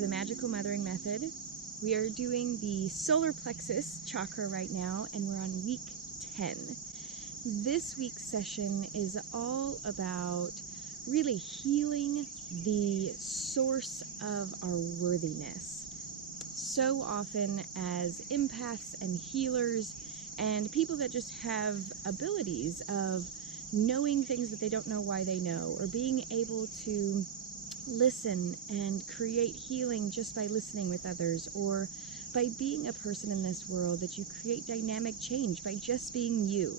to the Magical Mothering Method. We are doing the solar plexus chakra right now, and we're on week 10. This week's session is all about really healing the source of our worthiness. So often as empaths and healers and people that just have abilities of knowing things that they don't know why they know, or being able to listen and create healing just by listening with others, or by being a person in this world that you create dynamic change by just being you.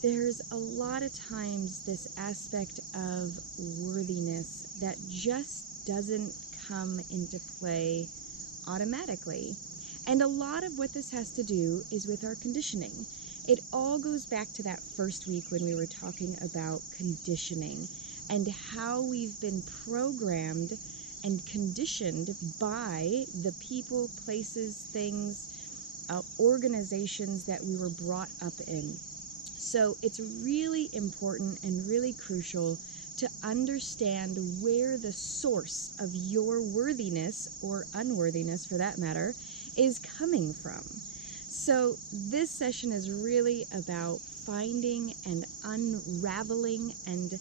There's a lot of times this aspect of worthiness that just doesn't come into play automatically. And a lot of what this has to do is with our conditioning. It all goes back to that first week when we were talking about conditioning and how we've been programmed and conditioned by the people, places, things, organizations that we were brought up in. So it's really important and really crucial to understand where the source of your worthiness, or unworthiness for that matter, is coming from. So this session is really about finding and unraveling and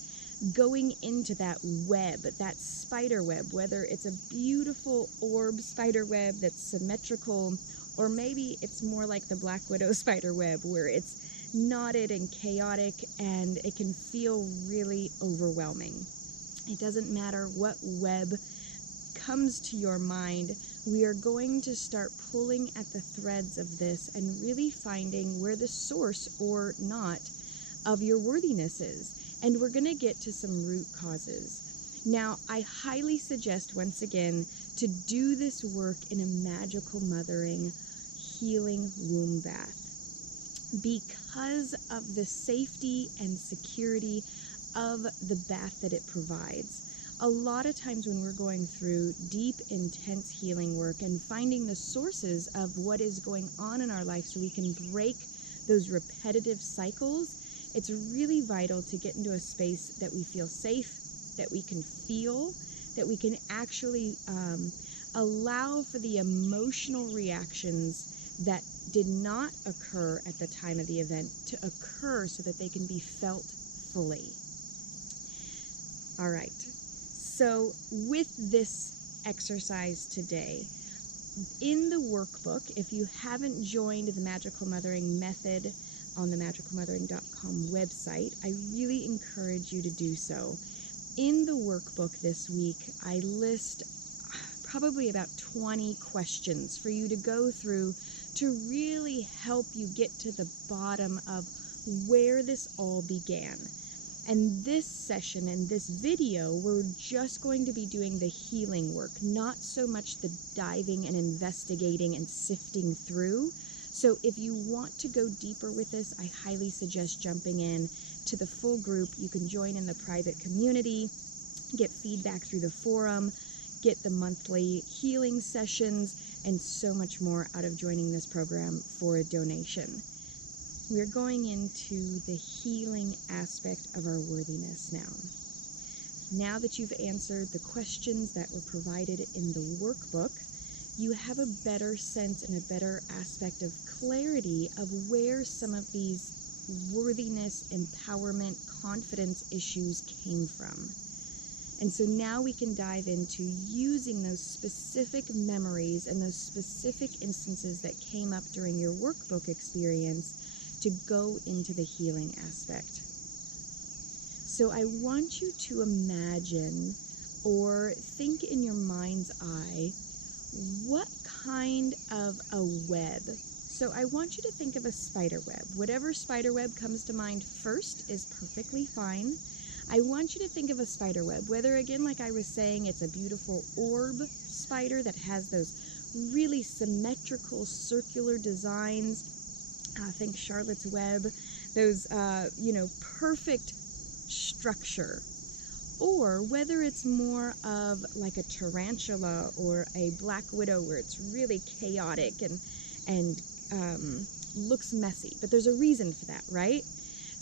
going into that web, that spider web, whether it's a beautiful orb spider web that's symmetrical, or maybe it's more like the Black Widow spider web where it's knotted and chaotic and it can feel really overwhelming. It doesn't matter what web comes to your mind. We are going to start pulling at the threads of this and really finding where the source or not of your worthiness is. And we're going to get to some root causes. Now, I highly suggest, once again, to do this work in a magical mothering, healing womb bath, because of the safety and security of the bath that it provides. A lot of times when we're going through deep, intense healing work and finding the sources of what is going on in our life so we can break those repetitive cycles, it's really vital to get into a space that we feel safe, that we can feel, that we can actually allow for the emotional reactions that did not occur at the time of the event to occur so that they can be felt fully. All right. So with this exercise today, in the workbook, if you haven't joined the Magical Mothering Method on the magicalmothering.com website, I really encourage you to do so. In the workbook this week, I list probably about 20 questions for you to go through to really help you get to the bottom of where this all began. And this session and this video, we're just going to be doing the healing work, not so much the diving and investigating and sifting through. So if you want to go deeper with this, I highly suggest jumping in to the full group. You can join in the private community, get feedback through the forum, get the monthly healing sessions, and so much more out of joining this program for a donation. We're going into the healing aspect of our worthiness now. Now that you've answered the questions that were provided in the workbook, you have a better sense and a better aspect of clarity of where some of these worthiness, empowerment, confidence issues came from. And so now we can dive into using those specific memories and those specific instances that came up during your workbook experience to go into the healing aspect. So I want you to imagine or think in your mind's eye, what kind of a web? So I want you to think of a spider web. Whatever spider web comes to mind first is perfectly fine. I want you to think of a spider web, whether, again, like I was saying, it's a beautiful orb spider that has those really symmetrical circular designs. Think Charlotte's Web, those, perfect structure. Or whether it's more of like a tarantula or a black widow where it's really chaotic and looks messy. But there's a reason for that, right?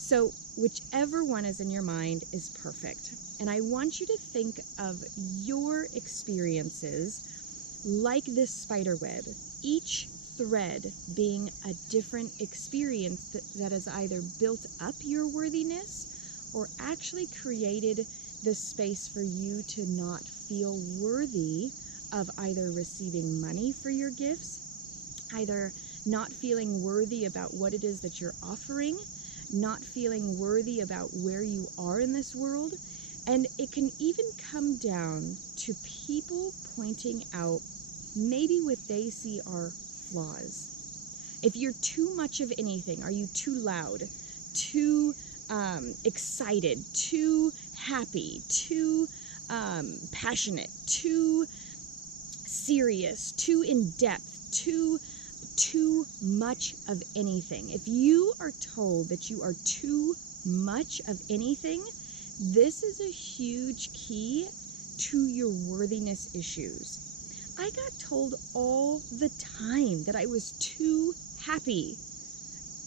So whichever one is in your mind is perfect. And I want you to think of your experiences like this spider web, each thread being a different experience that has either built up your worthiness or actually created the space for you to not feel worthy of either receiving money for your gifts, either not feeling worthy about what it is that you're offering, not feeling worthy about where you are in this world. And it can even come down to people pointing out maybe what they see are flaws. If you're too much of anything, are you too loud, too excited, too happy, too passionate, too serious, too in depth, too much of anything? If you are told that you are too much of anything, this is a huge key to your worthiness issues. I got told all the time that I was too happy.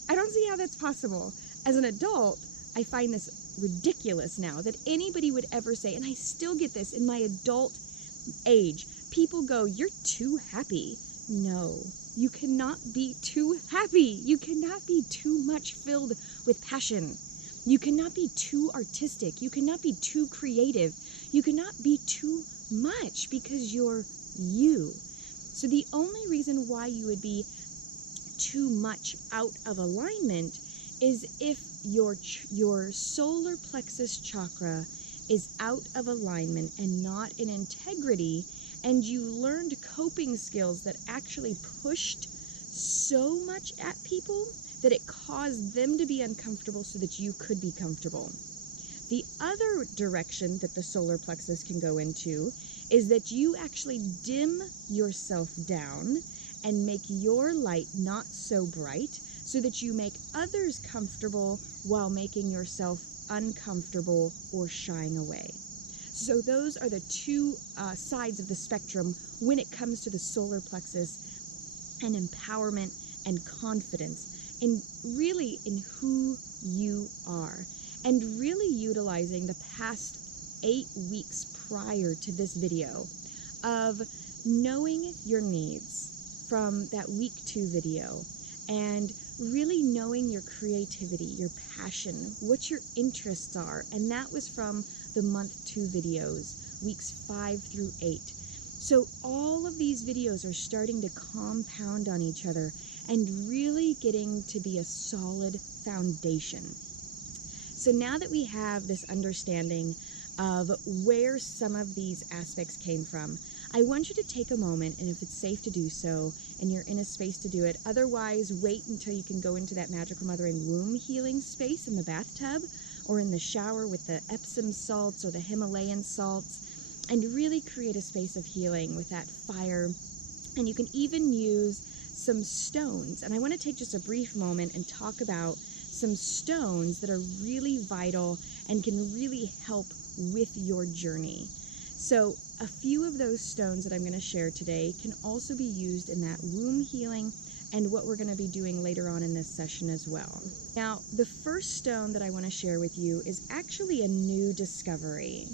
I don't see how that's possible. As an adult, I find this ridiculous now that anybody would ever say, and I still get this in my adult age. People go, "You're too happy." No, you cannot be too happy. You cannot be too much filled with passion. You cannot be too artistic. You cannot be too creative. You cannot be too much because you're you. So the only reason why you would be too much out of alignment is if your solar plexus chakra is out of alignment and not in integrity, and you learned coping skills that actually pushed so much at people that it caused them to be uncomfortable so that you could be comfortable. The other direction that the solar plexus can go into is that you actually dim yourself down and make your light not so bright so that you make others comfortable while making yourself uncomfortable or shying away. So those are the two sides of the spectrum when it comes to the solar plexus and empowerment and confidence, in really in who you are, and really utilizing the past 8 weeks prior to this video of knowing your needs from that week 2 video, and really knowing your creativity, your passion, what your interests are. And that was from the month 2 videos, weeks 5 through 8. So all of these videos are starting to compound on each other and really getting to be a solid foundation. So now that we have this understanding of where some of these aspects came from, I want you to take a moment, and if it's safe to do so, and you're in a space to do it, otherwise wait until you can go into that magical mothering womb healing space in the bathtub or in the shower with the Epsom salts or the Himalayan salts, and really create a space of healing with that fire. And you can even use some stones. And I want to take just a brief moment and talk about some stones that are really vital and can really help with your journey. So a few of those stones that I'm going to share today can also be used in that womb healing and what we're going to be doing later on in this session as well. Now, the first stone that I want to share with you is actually a new discovery.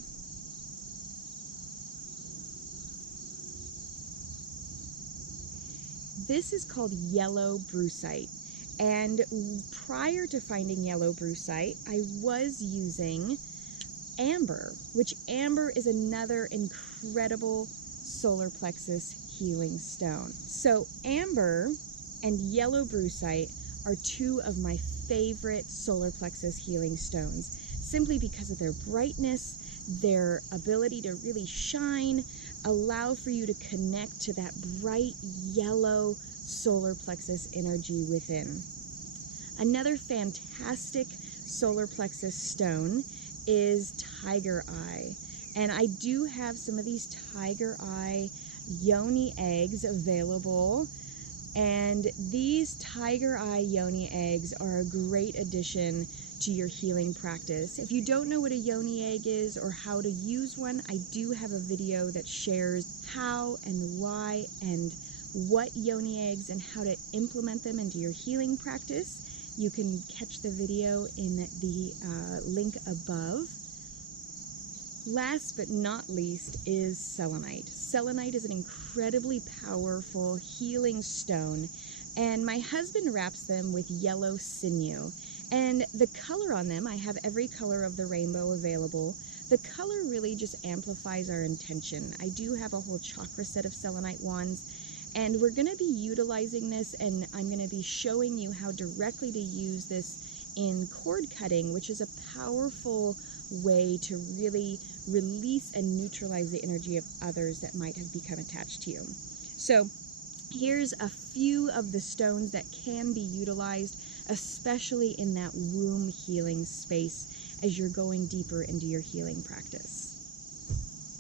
This is called yellow brucite. And prior to finding yellow brucite, I was using amber, which amber is another incredible solar plexus healing stone. So amber and yellow brucite are two of my favorite solar plexus healing stones, simply because of their brightness, their ability to really shine, allow for you to connect to that bright yellow solar plexus energy within. Another fantastic solar plexus stone is tiger eye, and I do have some of these tiger eye yoni eggs available, and these tiger eye yoni eggs are a great addition to your healing practice. If you don't know what a yoni egg is or how to use one, I do have a video that shares how and why and what yoni eggs and how to implement them into your healing practice. You can catch the video in the link above. Last but not least is selenite. Selenite is an incredibly powerful healing stone, and my husband wraps them with yellow sinew. And the color on them, I have every color of the rainbow available. The color really just amplifies our intention. I do have a whole chakra set of selenite wands, and we're going to be utilizing this, and I'm going to be showing you how directly to use this in cord cutting, which is a powerful way to really release and neutralize the energy of others that might have become attached to you. So here's a few of the stones that can be utilized, especially in that womb healing space as you're going deeper into your healing practice.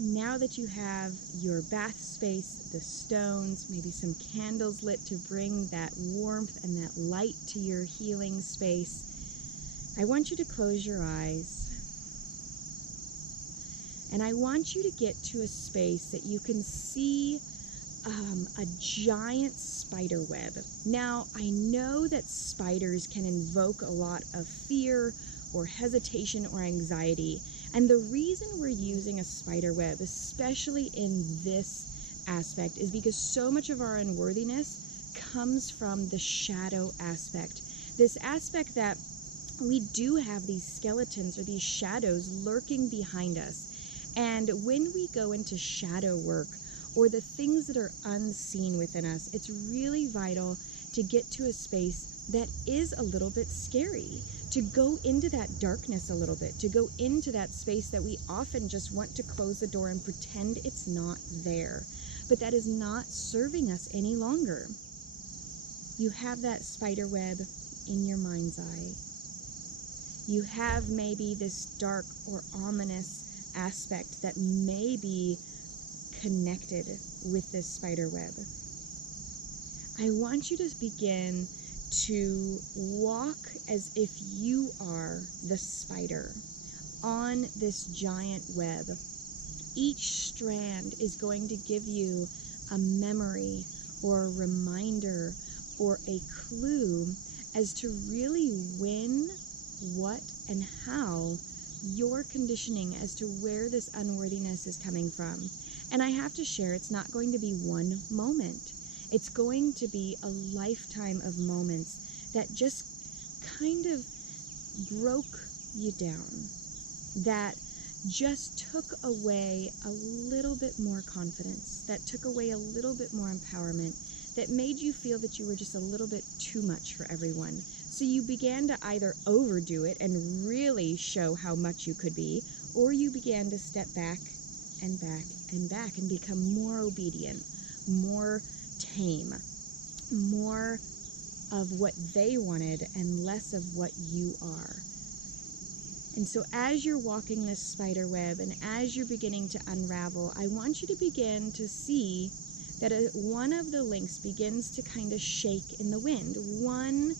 Now that you have your bath space, the stones, maybe some candles lit to bring that warmth and that light to your healing space, I want you to close your eyes. And I want you to get to a space that you can see a giant spider web. Now, I know that spiders can invoke a lot of fear or hesitation or anxiety. And the reason we're using a spider web, especially in this aspect, is because so much of our unworthiness comes from the shadow aspect. This aspect that we do have these skeletons or these shadows lurking behind us. And when we go into shadow work, or the things that are unseen within us, it's really vital to get to a space that is a little bit scary, to go into that darkness a little bit, to go into that space that we often just want to close the door and pretend it's not there. But that is not serving us any longer. You have that spider web in your mind's eye. You have maybe this dark or ominous aspect that may be connected with this spider web. I want you to begin to walk as if you are the spider on this giant web. Each strand is going to give you a memory or a reminder or a clue as to really when, what, and how your conditioning as to where this unworthiness is coming from. And I have to share, it's not going to be one moment. It's going to be a lifetime of moments that just kind of broke you down, that just took away a little bit more confidence, that took away a little bit more empowerment, that made you feel that you were just a little bit too much for everyone. So you began to either overdo it and really show how much you could be, or you began to step back and back and back and become more obedient, more tame, more of what they wanted and less of what you are. And so as you're walking this spider web and as you're beginning to unravel, I want you to begin to see that one of the links begins to kind of shake in the wind, one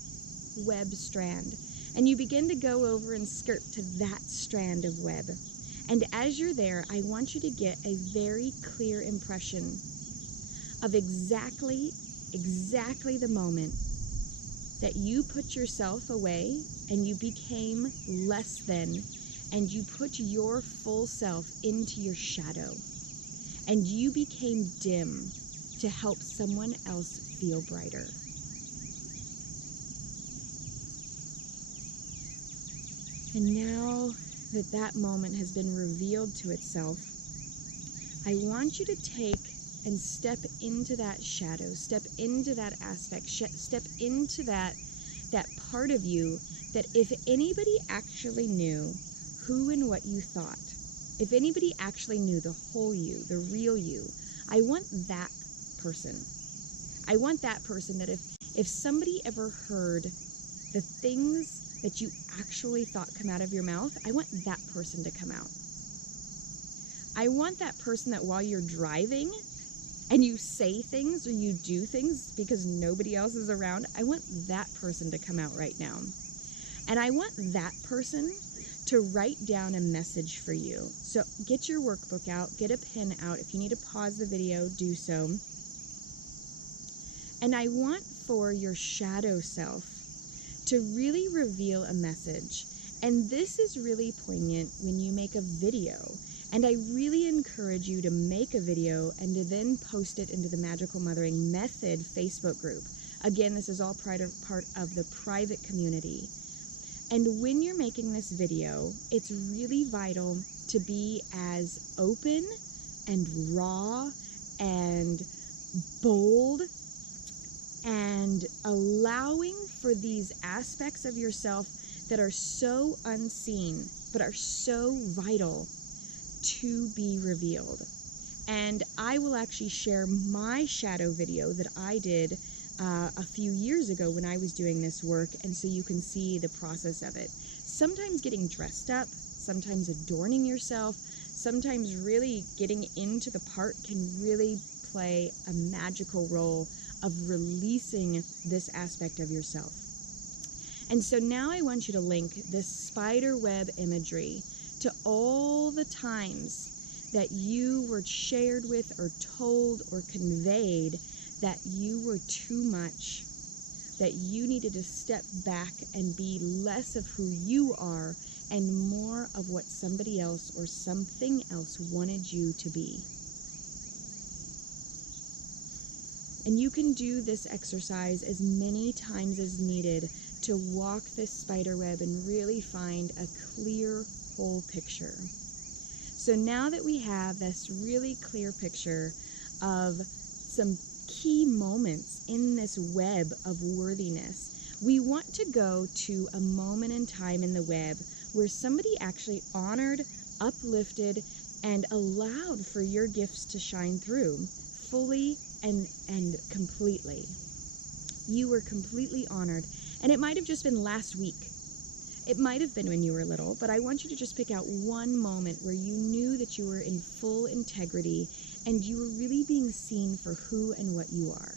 web strand. And you begin to go over and skirt to that strand of web. And as you're there, I want you to get a very clear impression of exactly the moment that you put yourself away and you became less than, and you put your full self into your shadow, and you became dim to help someone else feel brighter. And now that that moment has been revealed to itself, I want you to take and step into that shadow, step into that aspect, step into that part of you that if anybody actually knew who and what you thought, if anybody actually knew the whole you, the real you, I want that person. I want that person that if somebody ever heard the things that you actually thought come out of your mouth, I want that person to come out. I want that person that while you're driving and you say things or you do things because nobody else is around, I want that person to come out right now. And I want that person to write down a message for you. So get your workbook out, get a pen out. If you need to pause the video, do so. And I want for your shadow self to really reveal a message. And this is really poignant when you make a video. And I really encourage you to make a video and to then post it into the Magical Mothering Method Facebook group. Again, this is all part of the private community. And when you're making this video, it's really vital to be as open and raw and bold and allowing for these aspects of yourself that are so unseen but are so vital to be revealed. And I will actually share my shadow video that I did a few years ago when I was doing this work, and so you can see the process of it. Sometimes getting dressed up, sometimes adorning yourself, sometimes really getting into the part can really play a magical role of releasing this aspect of yourself. And so now I want you to link this spider web imagery to all the times that you were shared with or told or conveyed that you were too much, that you needed to step back and be less of who you are and more of what somebody else or something else wanted you to be. And you can do this exercise as many times as needed to walk this spider web and really find a clear, whole picture. So now that we have this really clear picture of some key moments in this web of worthiness, we want to go to a moment in time in the web where somebody actually honored, uplifted, and allowed for your gifts to shine through fully and completely. You were completely honored. And it might have just been last week. It might have been when you were little, but I want you to just pick out one moment where you knew that you were in full integrity and you were really being seen for who and what you are.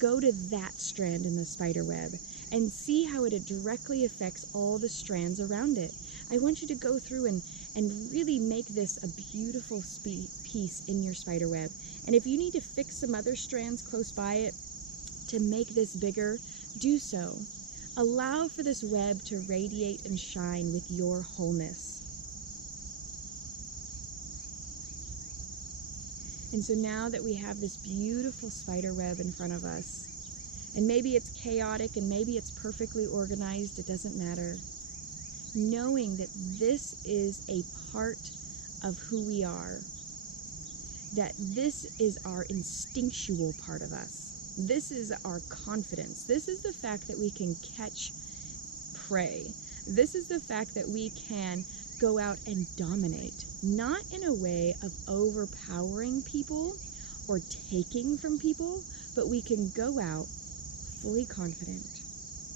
Go to that strand in the spider web and see how it directly affects all the strands around it. I want you to go through and really make this a beautiful piece in your spider web. And if you need to fix some other strands close by it to make this bigger, do so. Allow for this web to radiate and shine with your wholeness. And so now that we have this beautiful spider web in front of us, and maybe it's chaotic and maybe it's perfectly organized, it doesn't matter. Knowing that this is a part of who we are, that this is our instinctual part of us. This is our confidence. This is the fact that we can catch prey. This is the fact that we can go out and dominate, not in a way of overpowering people or taking from people, but we can go out fully confident,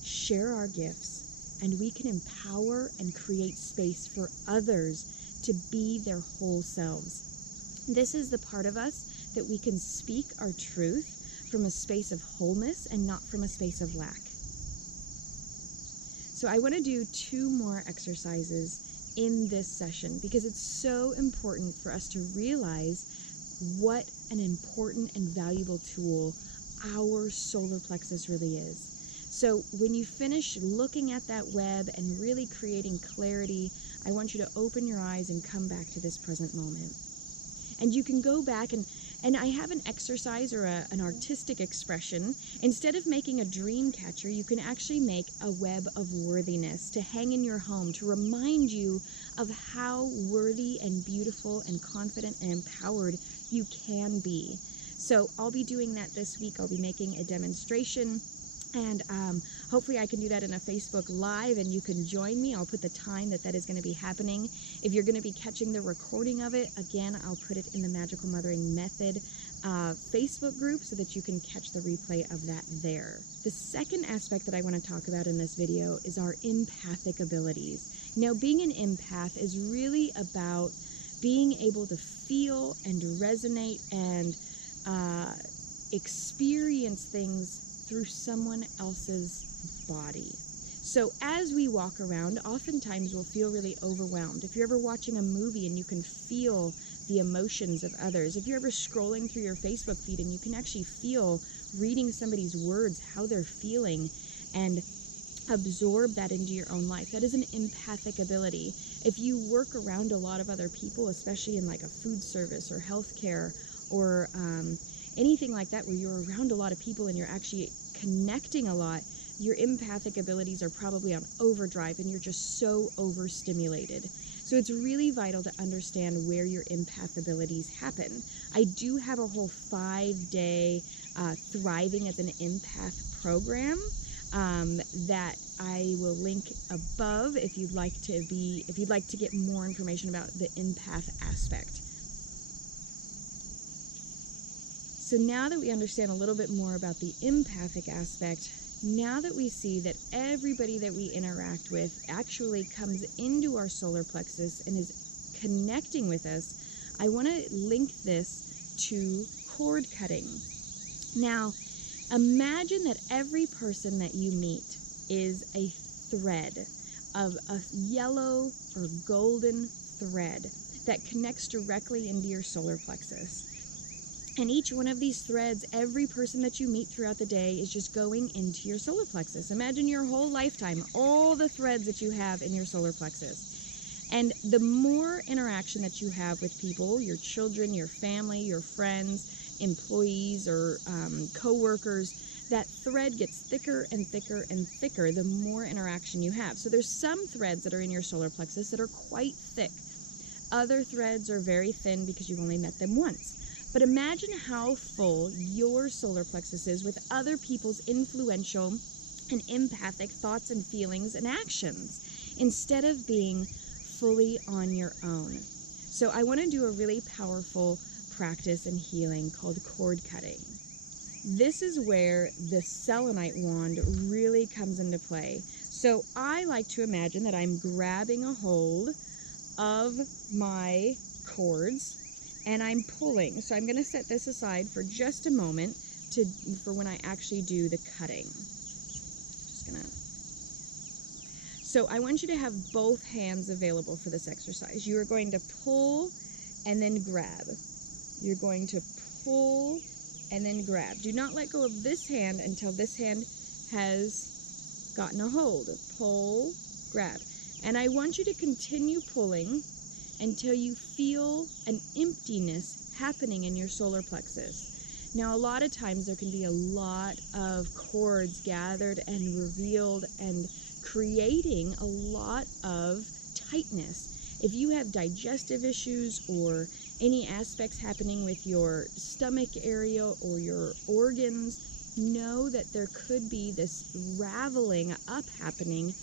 share our gifts, and we can empower and create space for others to be their whole selves. This is the part of us that we can speak our truth from a space of wholeness and not from a space of lack. So I want to do 2 more exercises in this session because it's so important for us to realize what an important and valuable tool our solar plexus really is. So when you finish looking at that web and really creating clarity, I want you to open your eyes and come back to this present moment. And you can go back and I have an exercise or an artistic expression. Instead of making a dream catcher, you can actually make a web of worthiness to hang in your home to remind you of how worthy and beautiful and confident and empowered you can be. So I'll be doing that this week. I'll be making a demonstration. And hopefully I can do that in a Facebook Live and you can join me. I'll put the time that is going to be happening. If you're going to be catching the recording of it, again, I'll put it in the Magical Mothering Method Facebook group so that you can catch the replay of that there. The second aspect that I want to talk about in this video is our empathic abilities. Now, being an empath is really about being able to feel and resonate and experience things through someone else's body. So as we walk around, oftentimes we'll feel really overwhelmed. If you're ever watching a movie and you can feel the emotions of others, if you're ever scrolling through your Facebook feed and you can actually feel reading somebody's words, how they're feeling, and absorb that into your own life. That is an empathic ability. If you work around a lot of other people, especially in like a food service or healthcare or anything like that, where you're around a lot of people and you're actually connecting a lot, your empathic abilities are probably on overdrive and you're just so overstimulated. So it's really vital to understand where your empath abilities happen. I do have a whole 5-day Thriving as an Empath program that I will link above if you'd like to get more information about the empath aspect. So now that we understand a little bit more about the empathic aspect, now that we see that everybody that we interact with actually comes into our solar plexus and is connecting with us, I want to link this to cord cutting. Now, imagine that every person that you meet is a thread of a yellow or golden thread that connects directly into your solar plexus. And each one of these threads, every person that you meet throughout the day is just going into your solar plexus. Imagine your whole lifetime, all the threads that you have in your solar plexus. And the more interaction that you have with people, your children, your family, your friends, employees, or co-workers, that thread gets thicker and thicker and thicker the more interaction you have. So there's some threads that are in your solar plexus that are quite thick. Other threads are very thin because you've only met them once. But imagine how full your solar plexus is with other people's influential and empathic thoughts and feelings and actions, instead of being fully on your own. So I want to do a really powerful practice in healing called cord cutting. This is where the selenite wand really comes into play. So I like to imagine that I'm grabbing a hold of my cords and I'm pulling. So I'm going to set this aside for just a moment for when I actually do the cutting. So I want you to have both hands available for this exercise. You are going to pull and then grab. You're going to pull and then grab. Do not let go of this hand until this hand has gotten a hold. Pull, grab. And I want you to continue pulling until you feel an emptiness happening in your solar plexus. Now, a lot of times there can be a lot of cords gathered and revealed and creating a lot of tightness. If you have digestive issues or any aspects happening with your stomach area or your organs, know that there could be this raveling up happening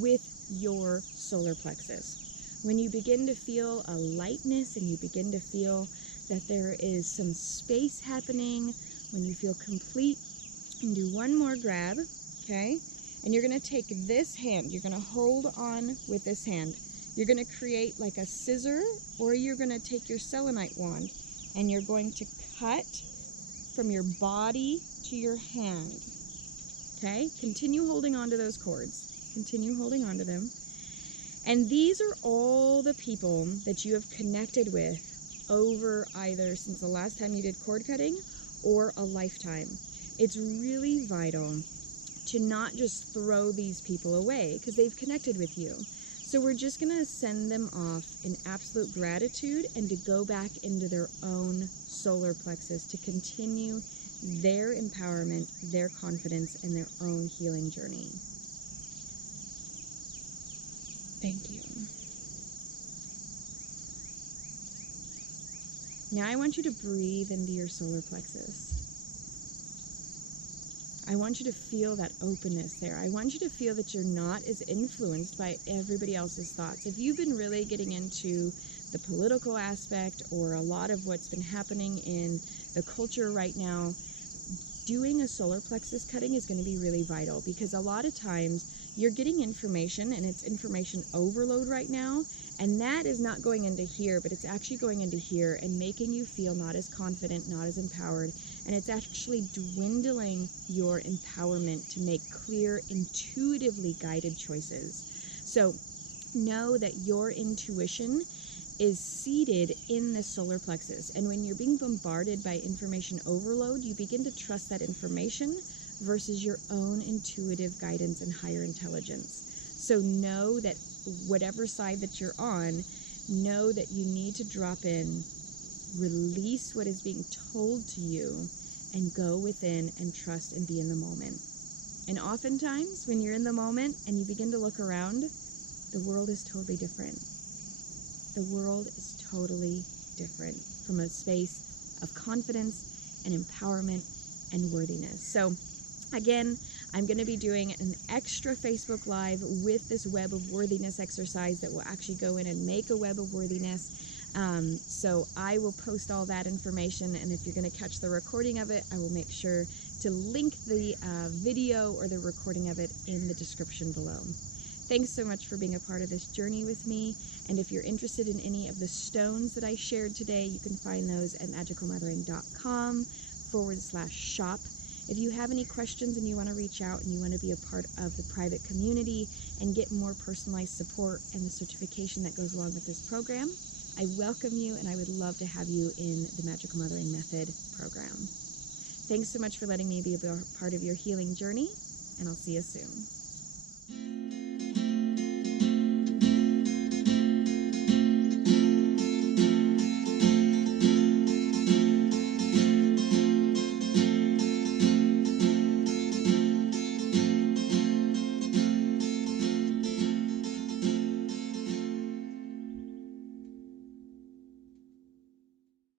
with your solar plexus. When you begin to feel a lightness and you begin to feel that there is some space happening, when you feel complete, and do one more grab, okay? And you're going to take this hand, you're going to hold on with this hand. You're going to create like a scissor, or you're going to take your selenite wand and you're going to cut from your body to your hand, okay? Continue holding on to those cords. Continue holding on to them. And these are all the people that you have connected with over either since the last time you did cord cutting or a lifetime. It's really vital to not just throw these people away because they've connected with you. So we're just going to send them off in absolute gratitude and to go back into their own solar plexus to continue their empowerment, their confidence, and their own healing journey. Thank you. Now I want you to breathe into your solar plexus. I want you to feel that openness there. I want you to feel that you're not as influenced by everybody else's thoughts. If you've been really getting into the political aspect or a lot of what's been happening in the culture right now, doing a solar plexus cutting is going to be really vital, because a lot of times you're getting information and it's information overload right now, and that is not going into here, but it's actually going into here and making you feel not as confident, not as empowered, and it's actually dwindling your empowerment to make clear, intuitively guided choices. So know that your intuition is seated in the solar plexus, and when you're being bombarded by information overload, you begin to trust that information versus your own intuitive guidance and higher intelligence. So know that whatever side that you're on, know that you need to drop in, release what is being told to you, and go within and trust and be in the moment. And oftentimes, when you're in the moment and you begin to look around, the world is totally different. The world is totally different from a space of confidence and empowerment and worthiness. So again, I'm going to be doing an extra Facebook Live with this Web of Worthiness exercise that will actually go in and make a Web of Worthiness. So I will post all that information, and if you're going to catch the recording of it, I will make sure to link the video or the recording of it in the description below. Thanks so much for being a part of this journey with me, and if you're interested in any of the stones that I shared today, you can find those at magicalmothering.com/shop. If you have any questions and you want to reach out and you want to be a part of the private community and get more personalized support and the certification that goes along with this program, I welcome you, and I would love to have you in the Magical Mothering Method program. Thanks so much for letting me be a part of your healing journey, and I'll see you soon.